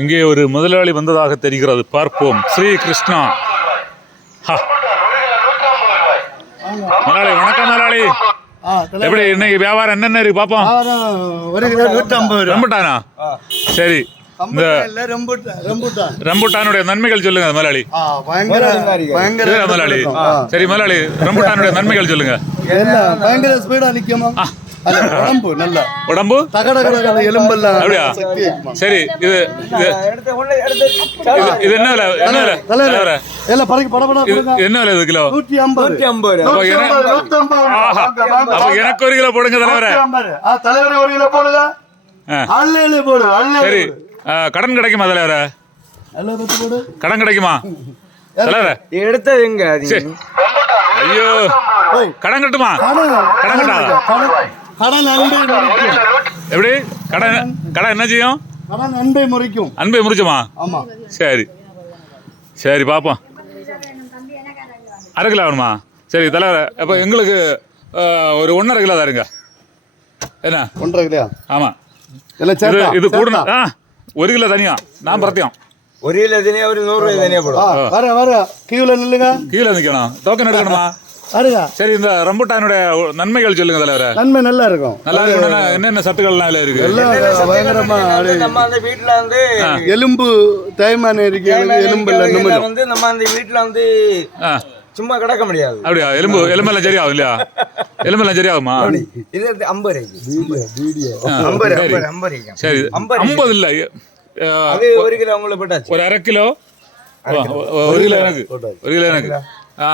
இங்கே ஒரு முதலாளி வந்ததாக தெரிகிறது. பார்ப்போம். ஸ்ரீ கிருஷ்ணா. ஹா. முதலாளி வணக்கம் முதலாளி. எப்படி இன்னைக்கு வியாபாரம் என்னென்ன இருக்கு? பார்ப்போம். ஆவாரம் ஒரு கிலோ நூற்றம்பது ரூபா. ரம்புட்டானா? சரி. இந்த ரம்புட்டானுடைய நன்மைகள் சொல்லுங்க முதலாளி. முதலாளி. சரி முதலாளி ரம்புட்டானுடைய நன்மைகள் சொல்லுங்க. என்ன பயங்கர ஸ்பீடா நிக்குமா? அது உடம்பு நல்ல உடம்பு தகட கடகட எலும்பெல்லாம் அப்படியா? சரி இது இது என்ன விலை என்ன விலை தலைவரே, தலைவரே, எல்லாம் பறக்கி படபடா இது கொடுங்க. என்ன விலை இது கிலோ நூற்றி ஐம்பது. அப்ப நூற்றி ஐம்பது. எனக்கு ஒரு கிலோ போடுங்க தலைவரே ஒரு கிலோ போடுங்க போடு சரி கடன் கிடைக்குமா தலைவரே கடன் கிடைக்குமா தலைவரே எடுத்தது எங்க ஐயோ கடன் கட்டுமா கடன் கடன் கட்டாதா? கடன் கடன் அன்பை எப்படி? கடன் கடன் என்ன செய்யும்? கடன் அன்பை முறிக்கும். அன்பை முறிச்சுமா? ஆமா. சரி. சரி பார்ப்போம் அரை கிலோ வேணுமா? சரி தலைவரே அப்போ எங்களுக்கு ஒரு ஒன்றரை கிலோ தாருங்க. என்ன? ஒன்றரை கிலோ. ஆமாம் இது இது கூட சேர்த்தா? ஆ ஒரு கிலோ தனியா. நான் பிரத்தியம். ஒரு கிலோ தனியா ஒரு நூறு ரூபாய் தனியா ஆ, போடும் வர வர கியூல நில்லுங்க. கீழே நிற்கணும் டோக்கன் எடுக்கணுமா? வருங்க சரி இந்த ரம்புட்டானுடைய நன்மைகள் சொல்லுங்க தலைவரே. நன்மை நல்லா இருக்கும். நல்லா இருக்குன்னா என்னென்ன சத்துக்கள்லாம் அதில் இருக்கு? எல்லாம் பயங்கரமா வந்து நம்ம அந்த வீட்டுல வந்து எலும்பு தேய்மானம் இருக்கு எலும்பு இல்ல இதுல நிமிடம். வந்து நம்ம அந்த வீட்டுல வந்து சும்மா கிடக்க முடியாது. அப்படியா? எலும்பு எலும்பெல்லாம் சரியாகும் இல்லையா? எலும்பெல்லாம் சரியாகுமா? இது வந்து ஐம்பது ஐம்பது சரி. ஐம்பது சரி. இல்லை. அது ஒரு கிலோ உங்களுக்கு போட்டாச்சு. ஒரு அரை கிலோ? ஒரு கிலோ எனக்கு. ஒரு கிலோ எனக்கு. ஆ,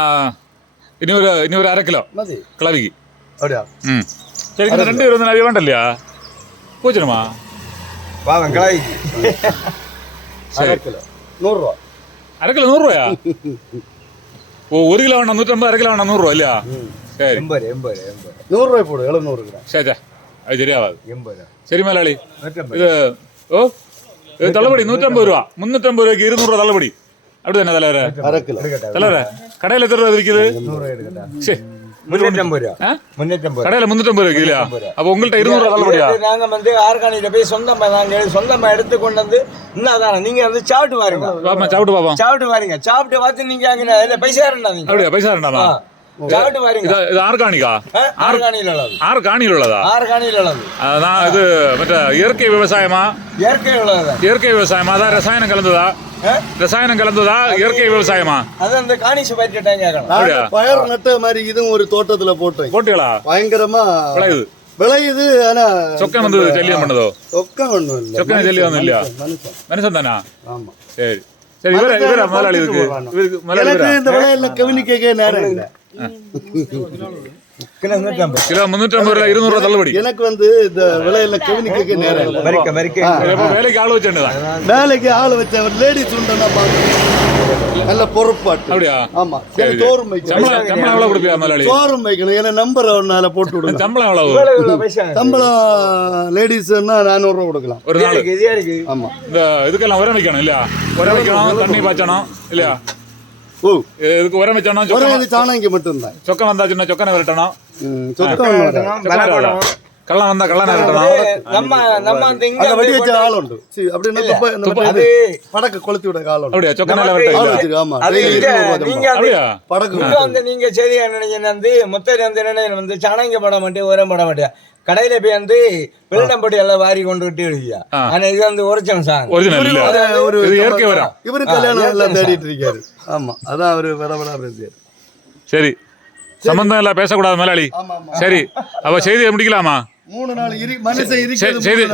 இனி ஒரு இனி ஒரு அரை கிலோ மதி கிளவிக்கு அப்படியா ம் சரி இந்த ரெண்டு இருபது நிறைய வேண்டாம் இல்லையா பூச்சணுமா பாவம் கிளாய்க்கு சரி கிலோ நூறுரூவா அரை கிலோ நூறுரூவாயா ஓ ஒரு கிலோ வேண்டாம் நூற்றம்பது அரை கிலோ வேண்டாம் நூறுரூவா இல்லையா சரி எண்பது எண்பது எண்பது நூறுரூவாய் போடு எழுநூறு கிராம் சரி சரி அது சரியாகாது எண்பது சரி மேலாளி நூற்றம்பது இது ஓ இது தள்ளுபடி நூற்றம்பது ரூபா முந்நூற்றம்பது ரூபாய்க்கு இருநூறுவா தள்ளுபடி அப்படி தானே தலைவரே? தலைவரே கடையில் எத்தனை ரூபா விற்கிது? சரி முன்னூற்றம்பது ரூபா. முன்னூற்றம்பது கடையில் ரூபாய்க்கு இல்லையா அப்போ உங்கள்கிட்ட தள்ளுபடியா வந்து ஆர்கானிக்ல போய் சொந்தமா நாங்க சொந்தமா எடுத்து கொண்டு வந்து இன்னும் நீங்க வந்து சாப்பிட்டு பாருங்க சாப்பிட்டு பாப்போம் சாப்பிட்டு பாருங்க சாப்பிட்டு பார்த்து நீங்க அங்க பைசா இருந்தா நீங்க. அப்படியா? பைசா இது மற்ற இயற்கை விவசாயமா இயற்கை உள்ளது இயற்கை விவசாயமா அதான் ரசாயனம் கலந்ததா? ரசாயனம் கலந்ததா இயற்கை விவசாயமா அது அந்த காணிச்சு? நாங்க பயிர் நட்ட மாதிரி இதுவும் ஒரு தோட்டத்துல போட்டோம் போட்டிகளா பயங்கரமா விளையுது விளையுது ஆனா சொக்கம் வந்து ஜல்லியம் பண்ணதோ சொக்கம் ஒண்ணும் இல்ல சொக்கம் ஜல்லியம் ஒன்றும் இல்லையா மனுஷன் தானா ஆமா சரி சரி இவர இவர முதலாளி இதுக்கு இவருக்கு முதலாளி? இந்த விலையில கவனிக்க நேரம் இல்ல கிலோ நூற்றம்பது கிலோ முந்நூற்றம்பது ரூபா தள்ளுபடி. எனக்கு வந்து இந்த விலையில கவனிக்க நேரம் இல்ல. மறிக்க மறிக்க. எப்போ வேலைக்கு ஆள் வச்சுதான் வேலைக்கு ஆள் வச்ச ஒரு லேடிஸ் உண்டா பாக்கணும் நல்ல பொறுப்பாட்டு. அப்படியா? ஆமா. சரி சம்பளம் சம்பளம் எவ்வளோ கொடுப்பியா முதலாளி? தோறும் வைக்கணும் ஏன்னா நம்பர் ஒன்னால போட்டு விடுங்க. சம்பளம் எவ்வளவு? இவ்வளவு இவ்வளவு பைசா சம்பளம் லேடிஸ்னா நானூறு ரூபா கொடுக்கலாம். ஒரு ஆமா. இந்த இதுக்கெல்லாம் உரம் வைக்கணும் இல்லையா? உரம் வைக்கணும் தண்ணி பாய்ச்சணும் இல்லையா? இதுக்கு உரம் வச்சோம்னா இது சாணங்க மட்டும்தான். சொக்கம் வந்தாச்சுன்னா சொக்கனை விரட்டணும். சொக்கனை விரட்டணும். கள்ளம் வந்தா கள்ளனை விரட்டணும். நம்ம நம்ம அந்த இங்க வெடி வச்ச ஆள் உண்டு சி, அப்படின்னா துப்ப துப்ப- அது படக்கு கொளுத்தி விட ஆள் உண்டு அப்படியா சொக்கனை நம்ம விரட்ட ஆள் இல்லையா? வச்சிருக்கு ஆமா. அது நீங்க சம்பளம். வந்து நீங்க சரியா நினைச்சீங்க வந்து மொத்தம் வந்து என்ன வந்து சாணங்க பட மாட்டேன் உரம் பட மாட்டேன் கடையில போய் வந்து வெள்ளம்பட்டி எல்லாம் வாரி கொண்டு விட்டு எழுதியா. ஆனா இது வந்து ஒரிஜினல் சாங் ஒரிஜினல் இல்ல. அது ஒரு இது இயற்கை உரம் இவரு கல்யாணம் எல்லாம் தேடிட்டு இருக்காரு. ஆமா அதான் அவரு வர வர பேசியாரு சரி. சம்பந்தம் எல்லாம் பேசக்கூடாது முதலாளி. சரி அப்ப செய்தியை முடிக்கலாமா? மூணு நாள் இரு மனுஷன் செய்தி.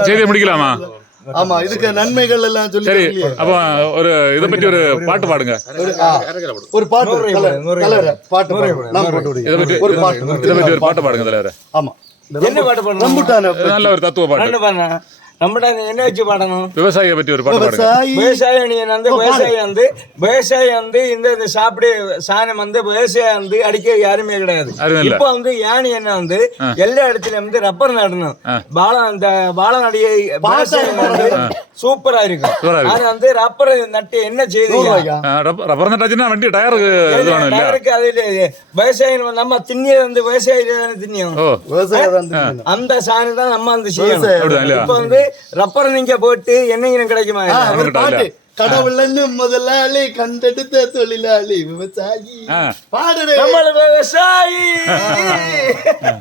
செய்தியை முடிக்கலாமா? ஆமா இதுக்கு நன்மைகள் எல்லாம் சொல்லி சரி. அப்போ ஒரு இதை பற்றி ஒரு பாட்டு பாடுங்க. ஒரு பாட்டு பாட்டு போட்டு இதை பற்றி ஒரு பாட்டு பாடுங்க தலைவர. ஆமா. என்ன பாட்டு பண்ணணும் ரம்புட்டான நல்ல ஒரு தத்துவ பாட்டு. நம்மட என்ன வச்சு பாடணும்? விவசாயியை பற்றி ஒரு பாட்டு பாடுங்க. விவசாயி விவசாயி நீ வந்து விவசாயி வந்து விவசாயி வந்து இந்த இந்த சாப்பிடு சாணம் வந்து விவசாயி வந்து அடிக்க யாருமே கிடையாது. இப்ப வந்து யானி என்ன வந்து எல்லா இடத்துலயும் வந்து ரப்பர் நடணும். பாலம் இந்த பாலம் நடிகை விவசாயம் வந்து சூப்பரா இருக்கும். ஆனா வந்து ரப்பர் நட்டு என்ன ரப்ப- ரப்பர் நட்டாச்சுன்னா வண்டி டயருக்கு டயருக்கு அது இல்ல. விவசாயம் நம்ம திண்ணிய வந்து விவசாயி தானே திண்ணியும் விவசாயம். அந்த சாணி தான் நம்ம அந்த செய்யணும். விவசாயம் இப்ப வந்து ரப்பரை நீங்க போட்டு என்னைக்கு கிடைக்குமா பாட்டு. கடவுள்னு முதலாளி கண்டெடுத்த தொழிலாளி விவசாயி. ஆ. பாடுறே. நம்மள விவசாயி.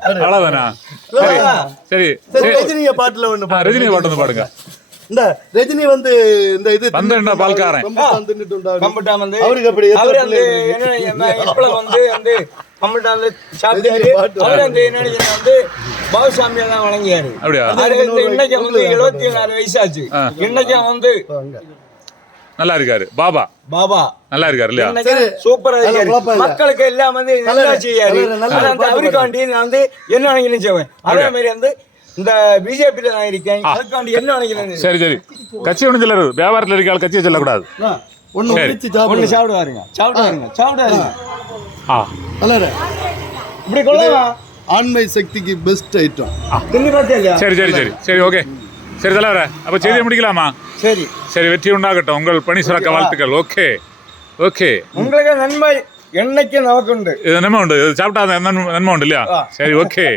அவ்வளவுதானா? சரி சரி. சரி ரஜினிய பாட்டுல ஒண்ணு. ரஜினி பாட்டு வந்து பாடுங்க. இந்த ரஜினி வந்து இந்த இது பந்தென்ன பால்காரன். வந்து அவருக்கு அப்படி அவரு என்ன? என்ன வந்து வந்து கம்பட்டா வந்து சாப்பிட்டாரு. அவரு என்ன வந்து பாபுசாமி எல்லாம் வணங்கியாரு. அப்படியா? இன்னைக்கு வந்து எழுபத்தி நாலு வயசாச்சு. இன்னைக்கு வந்து. நல்லா இருக்காரு பாபா. பாபா. நல்லா இருக்காரு இல்லையா சூப்பரா இருக்காரு. மக்களுக்கு எல்லாம் வந்து நல்லா செய்யாரு அவருக்காண்டி நான் வந்து என்ன நினைக்கிறேன் செய்வேன் அதே மாதிரி வந்து இந்த பிஜேபியில நான் இருக்கேன். அதுக்காண்டி என்ன நினைக்கிறேன் சரி சரி. கட்சி ஒன்றும் சொல்லரு. வியாபாரத்தில் இருக்காள் கட்சியை சொல்லக்கூடாது. சாப்பிடு சாப்பிடுவாருங்க சாப்பிடுவாருங்க. சாப்பிடுவாருங்க. ஆ. நல்ல இப்படி கொள்ளலாம் ஆண்மை சக்திக்கு பெஸ்ட் ஐட்டம் சரி சரி சரி. சரி ஓகே சரி தலைவர அப்போ செய்தியை முடிக்கலாமா? சரி. சரி வெற்றி உண்டாகட்டும். உங்கள் பணி சிறக்க வாழ்த்துக்கள். ஓகே ஓகே உங்களுக்கு நன்மை என்னைக்கு நமக்கு உண்டு. இது நன்மை உண்டு. இது சாப்பிட்டா நன்மை உண்டு இல்லையா? சரி ஓகே